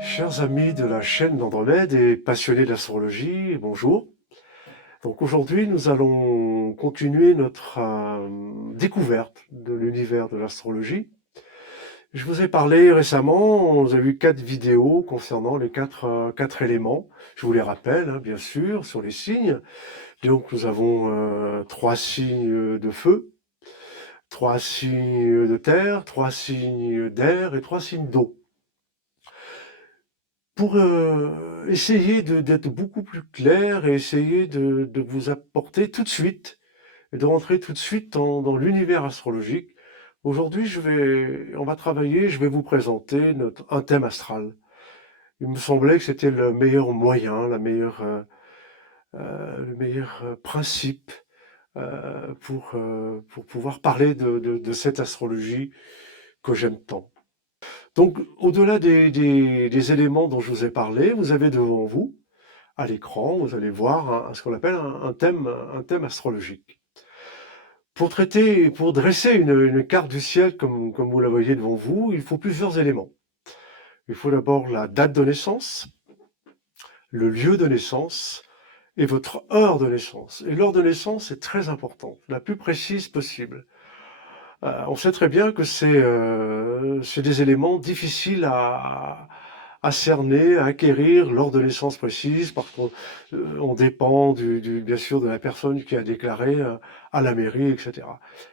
Chers amis de la chaîne d'Andromède et passionnés d'astrologie, bonjour. Donc aujourd'hui, nous allons continuer notre découverte de l'univers de l'astrologie. Je vous ai parlé récemment, on a vu 4 vidéos concernant les quatre éléments. Je vous les rappelle, hein, bien sûr, sur les signes. Donc nous avons 3 signes de feu, 3 signes de terre, 3 signes d'air et 3 signes d'eau. Pour essayer d'être beaucoup plus clair et essayer de vous apporter tout de suite, et de rentrer tout de suite dans l'univers astrologique. Aujourd'hui, on va travailler, je vais vous présenter un thème astral. Il me semblait que c'était le meilleur moyen, le meilleur principe pour pouvoir parler de cette astrologie que j'aime tant. Donc, au-delà des éléments dont je vous ai parlé, vous avez devant vous, à l'écran, vous allez voir ce qu'on appelle un thème astrologique. Pour dresser une carte du ciel comme vous la voyez devant vous, il faut plusieurs éléments. Il faut d'abord la date de naissance, le lieu de naissance et votre heure de naissance. Et l'heure de naissance est très importante, la plus précise possible. On sait très bien que c'est des éléments difficiles à cerner, à acquérir lors de naissance précise, parce qu'on dépend bien sûr de la personne qui a déclaré à la mairie, etc.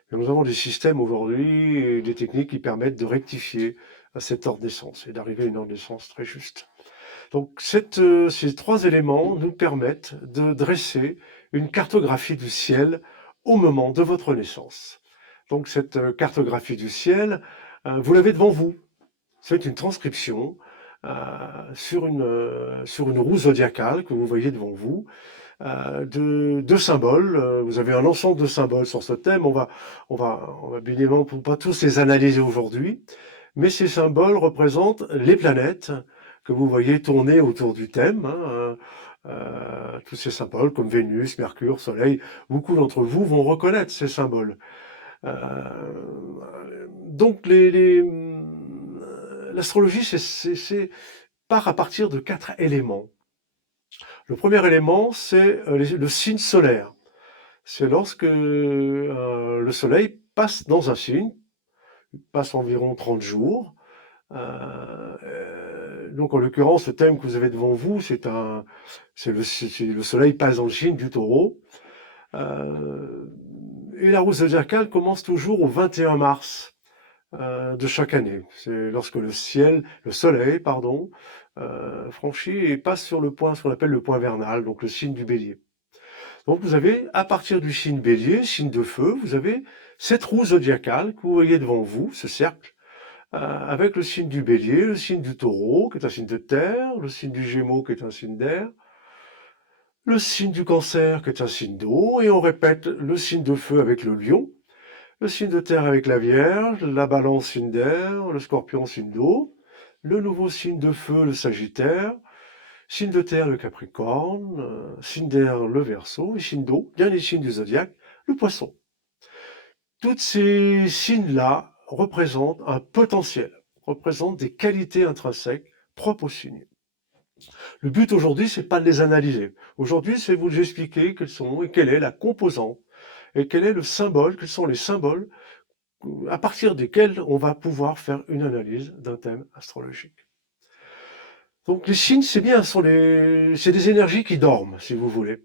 Et nous avons des systèmes aujourd'hui et des techniques qui permettent de rectifier cette heure de naissance et d'arriver à une heure de naissance très juste. Donc ces 3 éléments nous permettent de dresser une cartographie du ciel au moment de votre naissance. Donc cette cartographie du ciel, vous l'avez devant vous. C'est une transcription sur une roue zodiacale que vous voyez devant vous, de symboles. Vous avez un ensemble de symboles sur ce thème. On va bien évidemment pas tous les analyser aujourd'hui, mais ces symboles représentent les planètes que vous voyez tourner autour du thème. Tous ces symboles comme Vénus, Mercure, Soleil, beaucoup d'entre vous vont reconnaître ces symboles. Donc l'astrologie, part à partir de 4 éléments. Le premier élément, c'est le signe solaire. C'est lorsque le soleil passe dans un signe, passe environ 30 jours. Donc en l'occurrence, le thème que vous avez devant vous, c'est le soleil passe dans le signe du taureau. Et la roue zodiacale commence toujours au 21 mars de chaque année. C'est lorsque le soleil, pardon, franchit et passe sur le point, ce qu'on appelle le point vernal, donc le signe du bélier. Donc vous avez, à partir du signe bélier, signe de feu, vous avez cette roue zodiacale que vous voyez devant vous, ce cercle, avec le signe du bélier, le signe du taureau, qui est un signe de terre, le signe du gémeaux, qui est un signe d'air, le signe du cancer, qui est un signe d'eau, et on répète le signe de feu avec le lion, le signe de terre avec la Vierge, la balance signe d'air, le scorpion signe d'eau, le nouveau signe de feu, le Sagittaire, signe de terre, le Capricorne, signe d'air, le Verseau, et signe d'eau, dernier signe du zodiaque, le Poisson. Tous ces signes-là représentent un potentiel, représentent des qualités intrinsèques propres aux signes. Le but aujourd'hui, c'est pas de les analyser. Aujourd'hui, c'est vous expliquer quels sont et quelle est la composante et quel est le symbole, quels sont les symboles à partir desquels on va pouvoir faire une analyse d'un thème astrologique. Donc les signes, c'est bien, c'est des énergies qui dorment, si vous voulez.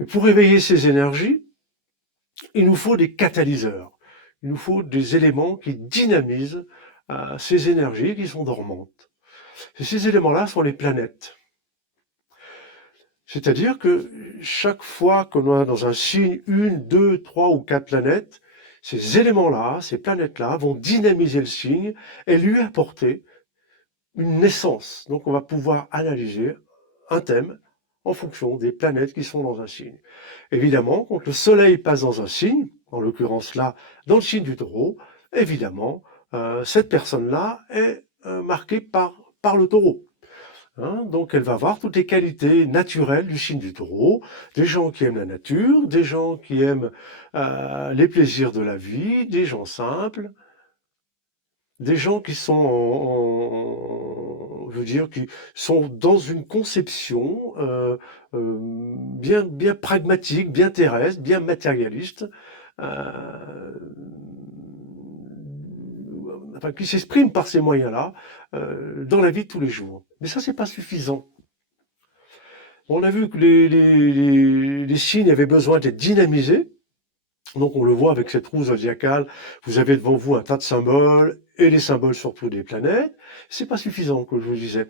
Et pour réveiller ces énergies, il nous faut des catalyseurs. Il nous faut des éléments qui dynamisent ces énergies qui sont dormantes. Et ces éléments-là sont les planètes. C'est-à-dire que chaque fois qu'on a dans un signe une, deux, trois ou quatre planètes, ces éléments-là, ces planètes-là vont dynamiser le signe et lui apporter une naissance. Donc on va pouvoir analyser un thème en fonction des planètes qui sont dans un signe. Évidemment, quand le soleil passe dans un signe, en l'occurrence là, dans le signe du taureau, évidemment, cette personne-là est marquée par le taureau. Hein, donc elle va avoir toutes les qualités naturelles du signe du taureau, des gens qui aiment la nature, des gens qui aiment les plaisirs de la vie, des gens simples, des gens qui sont je veux dire, qui sont dans une conception bien pragmatique, bien terrestre, bien matérialiste, euh, enfin, qui s'expriment par ces moyens-là dans la vie de tous les jours. Mais ça, c'est pas suffisant. On a vu que les signes avaient besoin d'être dynamisés. Donc on le voit avec cette roue zodiacale, vous avez devant vous un tas de symboles, et les symboles surtout des planètes. C'est pas suffisant, comme je vous disais.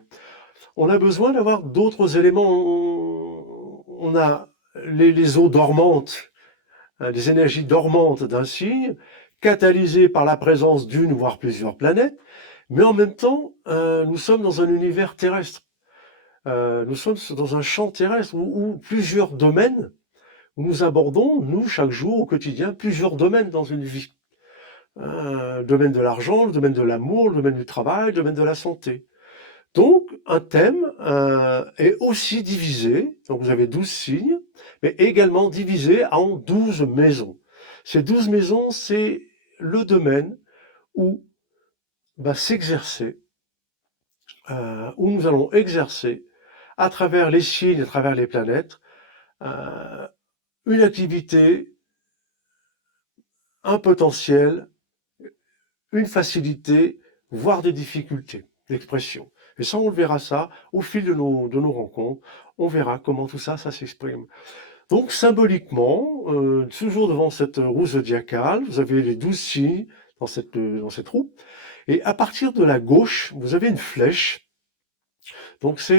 On a besoin d'avoir d'autres éléments. On a les eaux dormantes, hein, les énergies dormantes d'un signe, catalysées par la présence d'une voire plusieurs planètes, mais en même temps, nous sommes dans un univers terrestre. Nous sommes dans un champ terrestre où plusieurs domaines, où nous abordons, nous, chaque jour, au quotidien, plusieurs domaines dans une vie. Le domaine de l'argent, le domaine de l'amour, le domaine du travail, le domaine de la santé. Donc, un thème est aussi divisé, donc vous avez 12 signes, mais également divisé en 12 maisons. Ces 12 maisons, c'est le domaine où va s'exercer, où nous allons exercer, à travers les signes, à travers les planètes, euh, une activité, un potentiel, une facilité, voire des difficultés d'expression. Et ça, on le verra ça au fil de nos rencontres. On verra comment tout ça, ça s'exprime. Donc, symboliquement, toujours devant cette roue zodiacale, vous avez les 12 signes dans cette roue. Et à partir de la gauche, vous avez une flèche. Donc, c'est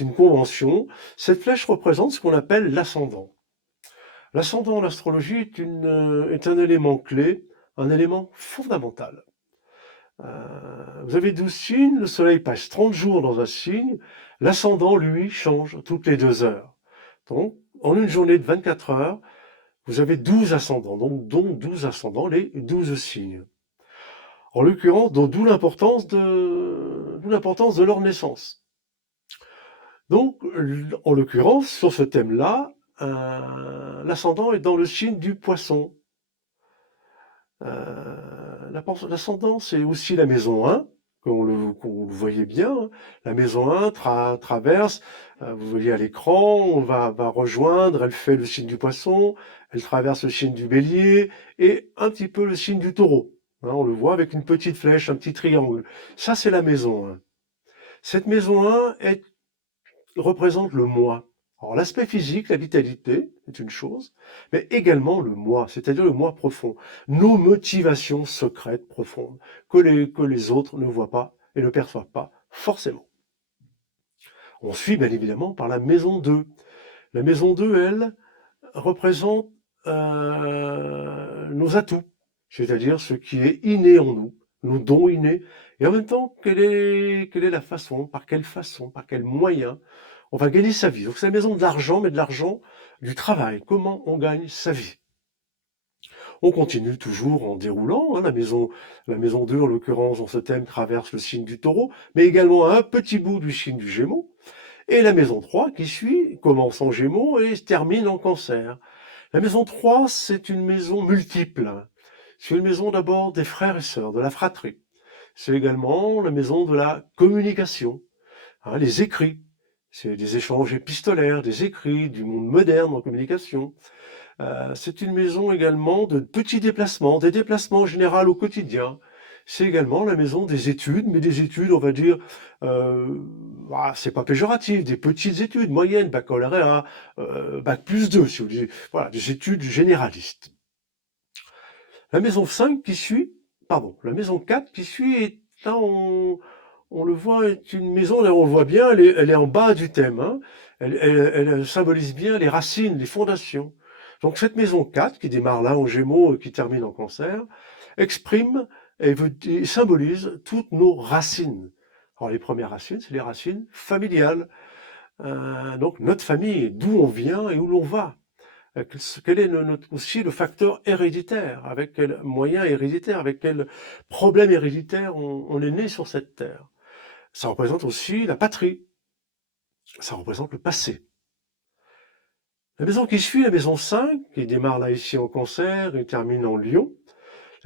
une convention. Cette flèche représente ce qu'on appelle l'ascendant. L'ascendant en astrologie est un élément clé, un élément fondamental. Vous avez 12 signes, le soleil passe 30 jours dans un signe, l'ascendant, lui, change toutes les 2 heures. Donc, en une journée de 24 heures, vous avez 12 ascendants, donc dont 12 ascendants, les 12 signes. En l'occurrence, d'où l'importance de leur naissance. Donc, en l'occurrence, sur ce thème-là, l'ascendant est dans le signe du poisson. L'ascendant, c'est aussi la maison 1, qu'on le voyait bien. Hein. La maison 1 traverse, vous voyez à l'écran, on va rejoindre, elle fait le signe du poisson, elle traverse le signe du bélier et un petit peu le signe du taureau. Hein, on le voit avec une petite flèche, un petit triangle. Ça, c'est la maison 1. Cette maison 1 représente le moi. Alors l'aspect physique, la vitalité, est une chose, mais également le moi, c'est-à-dire le moi profond, nos motivations secrètes profondes, que les autres ne voient pas et ne perçoivent pas forcément. On suit bien évidemment par la maison 2. La maison 2, elle, représente nos atouts, c'est-à-dire ce qui est inné en nous, nos dons innés, et en même temps, quelle est la façon, par quel moyen on va gagner sa vie. Donc c'est la maison de l'argent, mais de l'argent du travail. Comment on gagne sa vie. On continue toujours en déroulant. Hein, la maison 2, en l'occurrence, dans ce thème, traverse le signe du taureau, mais également un petit bout du signe du gémeaux. Et la maison 3, qui suit, commence en gémeaux et se termine en cancer. La maison 3, c'est une maison multiple. C'est une maison d'abord des frères et sœurs, de la fratrie. C'est également la maison de la communication, hein, les écrits. C'est des échanges épistolaires, des écrits, du monde moderne en communication. C'est une maison également de petits déplacements, des déplacements en général au quotidien. C'est également la maison des études, mais des études, on va dire, c'est pas péjoratif, des petites études, moyennes, baccalauréat, bac plus 2, si vous voulez. Voilà, des études généralistes. La maison 5 qui suit, pardon, la maison 4 qui suit, est là, on le voit, est une maison, là on le voit bien, elle est en bas du thème. Hein. Elle symbolise bien les racines, les fondations. Donc cette maison 4, qui démarre là en Gémeaux et qui termine en Cancer, exprime et symbolise toutes nos racines. Alors les premières racines, c'est les racines familiales. Donc notre famille, d'où on vient et où l'on va. Quel est aussi le facteur héréditaire, avec quel moyen héréditaire, avec quel problème héréditaire on est né sur cette terre. Ça représente aussi la patrie, ça représente le passé. La maison qui suit, la maison 5, qui démarre là ici en Cancer et termine en Lion,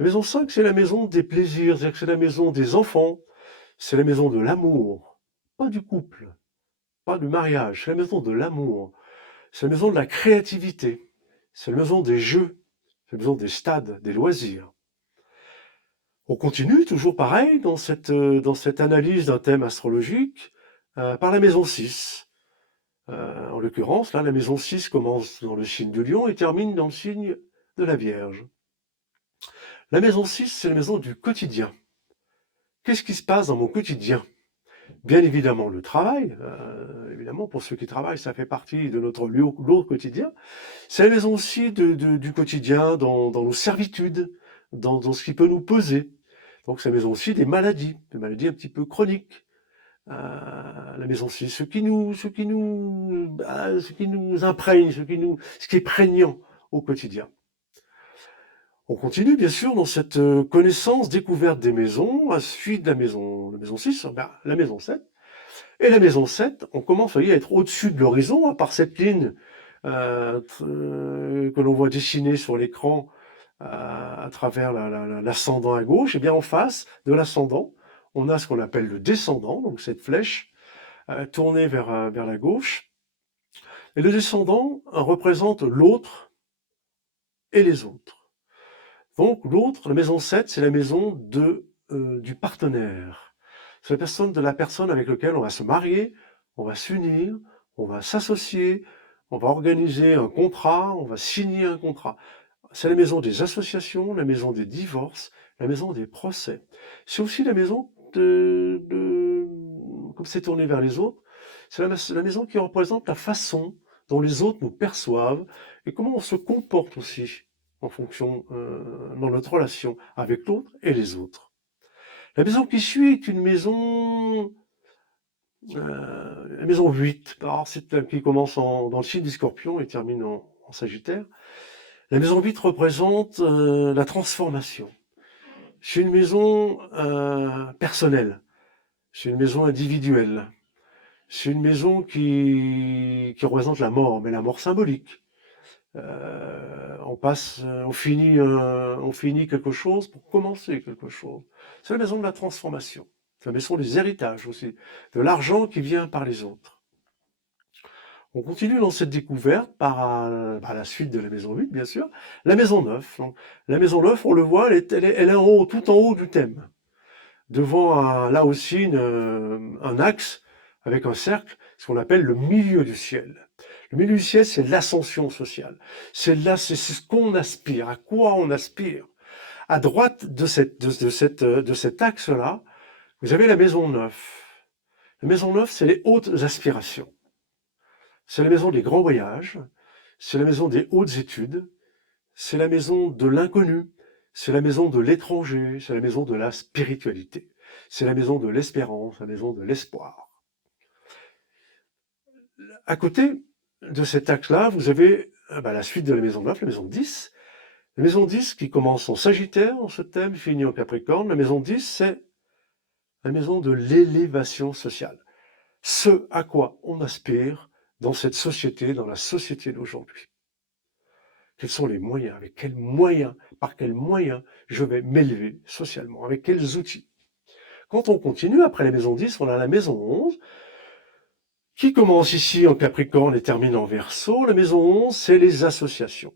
La maison 5, c'est la maison des plaisirs, c'est-à-dire que c'est la maison des enfants, c'est la maison de l'amour, pas du couple, pas du mariage, c'est la maison de l'amour, c'est la maison de la créativité, c'est la maison des jeux, c'est la maison des stades, des loisirs. On continue toujours pareil dans cette analyse d'un thème astrologique par la maison 6. En l'occurrence, là, la maison 6 commence dans le signe du Lion et termine dans le signe de la Vierge. La maison 6, c'est la maison du quotidien. Qu'est-ce qui se passe dans mon quotidien? Bien évidemment, le travail. Évidemment, pour ceux qui travaillent, ça fait partie de notre lot quotidien. C'est la maison aussi du quotidien dans nos servitudes, dans ce qui peut nous peser. Donc, c'est la maison aussi des maladies un petit peu chroniques. La maison 6, ce qui nous imprègne, ce qui est prégnant au quotidien. On continue bien sûr dans cette connaissance, découverte des maisons, à suite de la maison 6, la maison 7. Et la maison 7, on commence à être au-dessus de l'horizon, à part cette ligne que l'on voit dessinée sur l'écran à travers l'ascendant à gauche. Et bien en face de l'ascendant, on a ce qu'on appelle le descendant, donc cette flèche tournée vers la gauche. Et le descendant représente l'autre et les autres. Donc l'autre, la maison 7, c'est la maison du partenaire. C'est la personne avec laquelle on va se marier, on va s'unir, on va s'associer, on va organiser un contrat, on va signer un contrat. C'est la maison des associations, la maison des divorces, la maison des procès. C'est aussi la maison comme c'est tourné vers les autres, c'est la maison qui représente la façon dont les autres nous perçoivent et comment on se comporte aussi en fonction dans notre relation avec l'autre et les autres. La maison qui suit est une maison, la maison 8, alors c'est elle qui commence dans le signe du Scorpion et termine en Sagittaire. La maison 8 représente la transformation. C'est une maison personnelle, c'est une maison individuelle, c'est une maison qui représente la mort, mais la mort symbolique. On finit quelque chose pour commencer quelque chose. C'est la maison de la transformation. C'est la maison des héritages aussi, de l'argent qui vient par les autres. On continue dans cette découverte par la suite de la maison 8, bien sûr, la maison 9. Donc, la maison 9, on le voit, elle est en haut, tout en haut du thème. Devant là aussi un axe avec un cercle, ce qu'on appelle le milieu du ciel. Le milieu du ciel, c'est l'ascension sociale. C'est ce qu'on aspire, à quoi on aspire. À droite de cet axe-là, vous avez la maison 9. La maison 9, c'est les hautes aspirations. C'est la maison des grands voyages, c'est la maison des hautes études, c'est la maison de l'inconnu, c'est la maison de l'étranger, c'est la maison de la spiritualité, c'est la maison de l'espérance, la maison de l'espoir. À côté de cet axe-là, vous avez la suite de la maison 9, la maison 10. La maison 10 qui commence en Sagittaire, en ce thème, finit en Capricorne. La maison 10, c'est la maison de l'élévation sociale. Ce à quoi on aspire dans cette société, dans la société d'aujourd'hui. Quels sont les moyens? Avec quels moyens? Par quels moyens je vais m'élever socialement? Avec quels outils? Quand on continue, après la maison 10, on a la maison 11, qui commence ici en Capricorne et termine en Verseau. La maison 11, c'est les associations.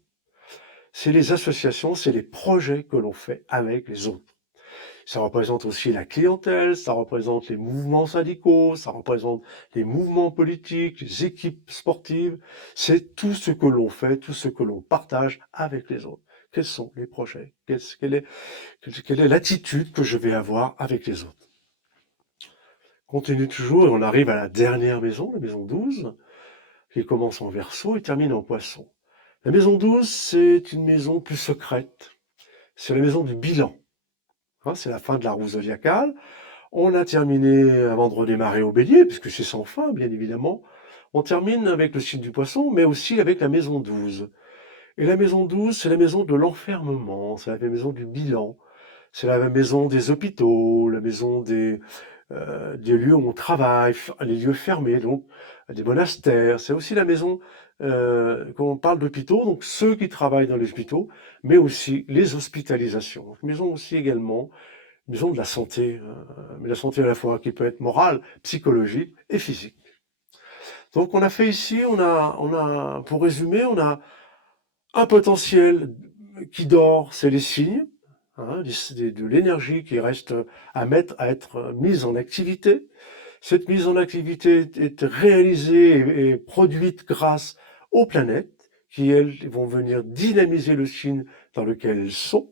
C'est les associations, c'est les projets que l'on fait avec les autres. Ça représente aussi la clientèle, ça représente les mouvements syndicaux, ça représente les mouvements politiques, les équipes sportives. C'est tout ce que l'on fait, tout ce que l'on partage avec les autres. Quels sont les projets? Quelle est l'attitude que je vais avoir avec les autres? Continue toujours et on arrive à la dernière maison, la maison 12, qui commence en Verseau et termine en Poisson. La maison 12, c'est une maison plus secrète. C'est la maison du bilan. C'est la fin de la roue zodiacale. On a terminé avant de redémarrer au Bélier, puisque c'est sans fin, bien évidemment. On termine avec le signe du Poisson, mais aussi avec la maison 12. Et la maison 12, c'est la maison de l'enfermement, c'est la maison du bilan, c'est la maison des hôpitaux, la maison des lieux où on travaille, les lieux fermés, donc des monastères. C'est aussi la maison quand on parle d'hôpitaux, donc ceux qui travaillent dans les hôpitaux, mais aussi les hospitalisations. Maison aussi également, maison de la santé, mais la santé à la fois qui peut être morale, psychologique et physique. Donc on a fait ici, pour résumer, on a un potentiel qui dort, c'est les signes, hein, de l'énergie qui reste à être mise en activité. Cette mise en activité est réalisée et produite grâce aux planètes qui, elles, vont venir dynamiser le signe dans lequel elles sont,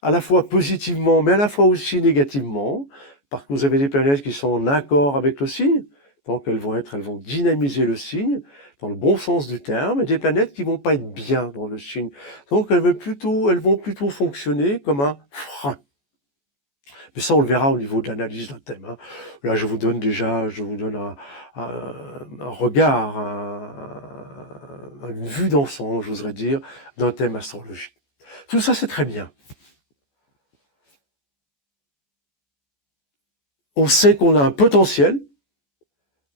à la fois positivement, mais à la fois aussi négativement, parce que vous avez des planètes qui sont en accord avec le signe, donc elles vont dynamiser le signe dans le bon sens du terme, et des planètes qui vont pas être bien dans le signe. Donc elles vont plutôt fonctionner comme un frein. Mais ça, on le verra au niveau de l'analyse d'un thème, hein. Là, je vous donne un regard, une vue d'ensemble, j'oserais dire, d'un thème astrologique. Tout ça, c'est très bien. On sait qu'on a un potentiel,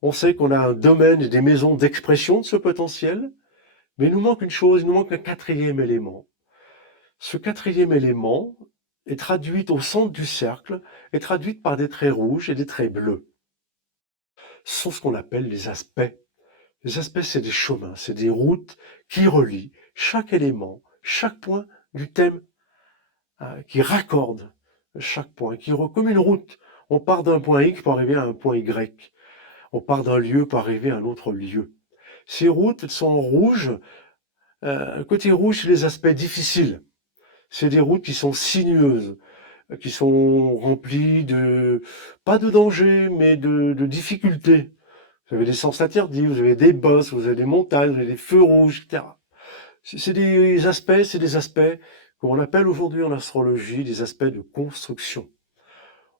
on sait qu'on a un domaine et des maisons d'expression de ce potentiel, mais il nous manque une chose, il nous manque un quatrième élément. Ce quatrième élément est traduit au centre du cercle, est traduit par des traits rouges et des traits bleus. Ce sont ce qu'on appelle les aspects. Les aspects, c'est des chemins, c'est des routes qui relient chaque élément, chaque point du thème, qui raccorde chaque point, comme une route. On part d'un point X pour arriver à un point Y. On part d'un lieu pour arriver à un autre lieu. Ces routes, elles sont en rouge. Côté rouge, c'est les aspects difficiles. C'est des routes qui sont sinueuses, qui sont remplies pas de danger, mais de difficultés. Vous avez des sens interdits, vous avez des bosses, vous avez des montagnes, vous avez des feux rouges, etc. C'est des aspects qu'on appelle aujourd'hui en astrologie des aspects de construction.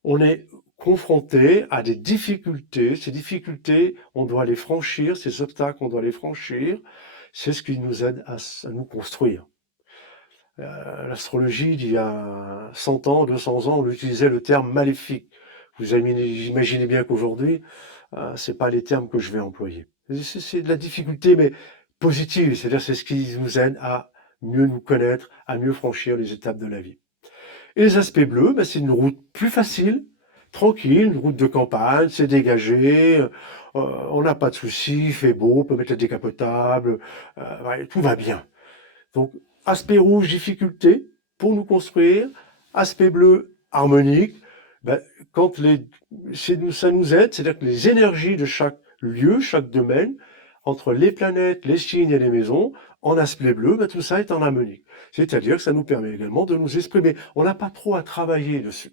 On est confronté à des difficultés. Ces difficultés, on doit les franchir. Ces obstacles, on doit les franchir. C'est ce qui nous aide à nous construire. L'astrologie, d'il y a 100 ans, 200 ans, on utilisait le terme maléfique. Vous imaginez bien qu'aujourd'hui, c'est pas les termes que je vais employer. C'est de la difficulté, mais positive. C'est-à-dire, c'est ce qui nous aide à mieux nous connaître, à mieux franchir les étapes de la vie. Et les aspects bleus, ben, c'est une route plus facile, tranquille, une route de campagne, c'est dégagé, on n'a pas de soucis, il fait beau, on peut mettre la décapotable, ouais, tout va bien. Donc, aspect rouge, difficulté pour nous construire, aspect bleu, harmonique. Ben, ça nous aide, c'est-à-dire que les énergies de chaque lieu, chaque domaine, entre les planètes, les signes et les maisons, en aspect bleu, ben, tout ça est en harmonie. C'est-à-dire que ça nous permet également de nous exprimer. On n'a pas trop à travailler dessus.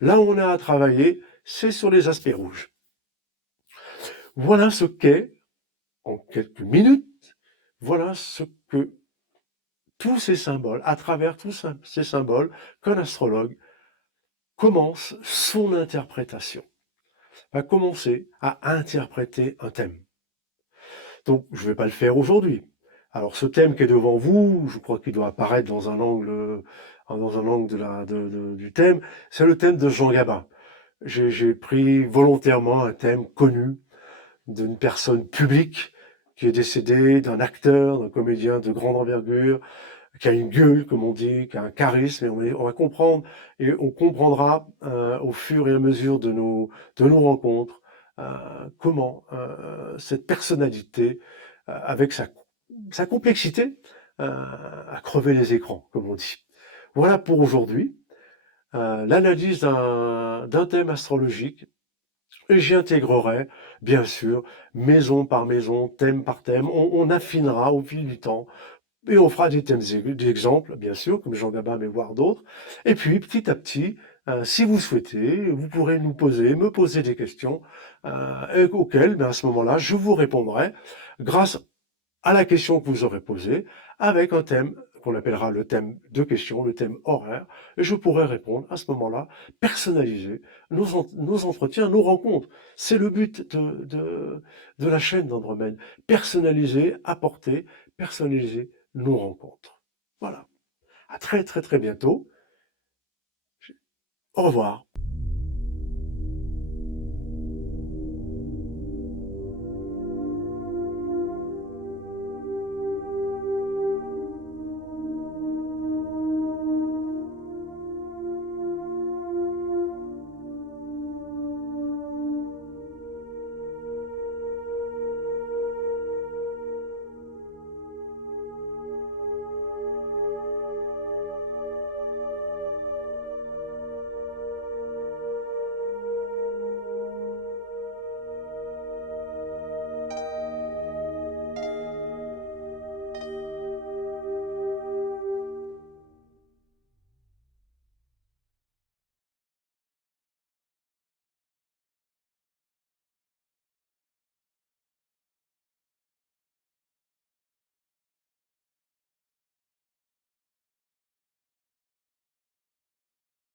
Là où on a à travailler, c'est sur les aspects rouges. Voilà ce qu'est, en quelques minutes, voilà ce que tous ces symboles, à travers tous ces symboles, qu'un astrologue commence son interprétation, va commencer à interpréter un thème. Donc, je ne vais pas le faire aujourd'hui. Alors, ce thème qui est devant vous, je crois qu'il doit apparaître dans un angle, du thème, c'est le thème de Jean Gabin. J'ai pris volontairement un thème connu d'une personne publique qui est décédée, d'un acteur, d'un comédien de grande envergure, qui a une gueule, comme on dit, qui a un charisme, et on va comprendre, et on comprendra au fur et à mesure de nos rencontres comment cette personnalité, avec sa complexité, a crevé les écrans, comme on dit. Voilà pour aujourd'hui, l'analyse d'un thème astrologique, et j'y intégrerai, bien sûr, maison par maison, thème par thème, on affinera au fil du temps, et on fera des thèmes d'exemples, bien sûr, comme Jean Gabin, mais voire d'autres. Et puis, petit à petit, si vous souhaitez, vous pourrez me poser des questions, et auxquelles, ben, à ce moment-là, je vous répondrai grâce à la question que vous aurez posée, avec un thème qu'on appellera le thème de question, le thème horaire, et je pourrai répondre à ce moment-là, personnaliser nos entretiens, nos rencontres. C'est le but de la chaîne d'Andromède. Personnaliser, apporter, personnaliser nos rencontres. Voilà. À très très très bientôt. Au revoir.